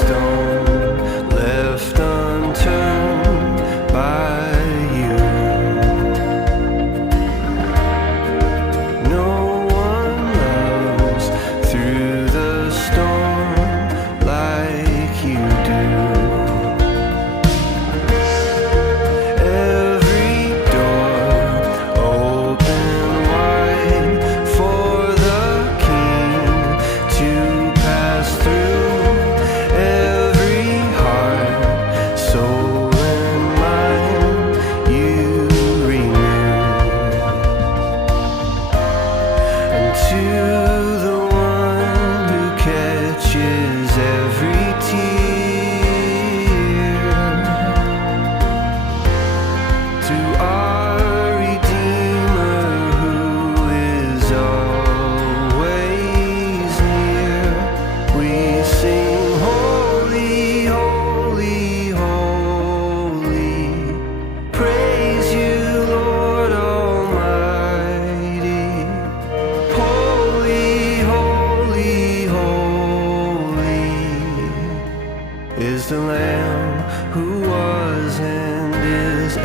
stone left unturned by you. No one loves through the storm like you do. Every door open wide for the King to pass through. Every heart, soul and mind you renew. And to the one who catches every tear, to our Redeemer who is always near, we sing holy, holy, holy. Praise you, Lord Almighty. Holy, holy, holy is the Lamb who was and is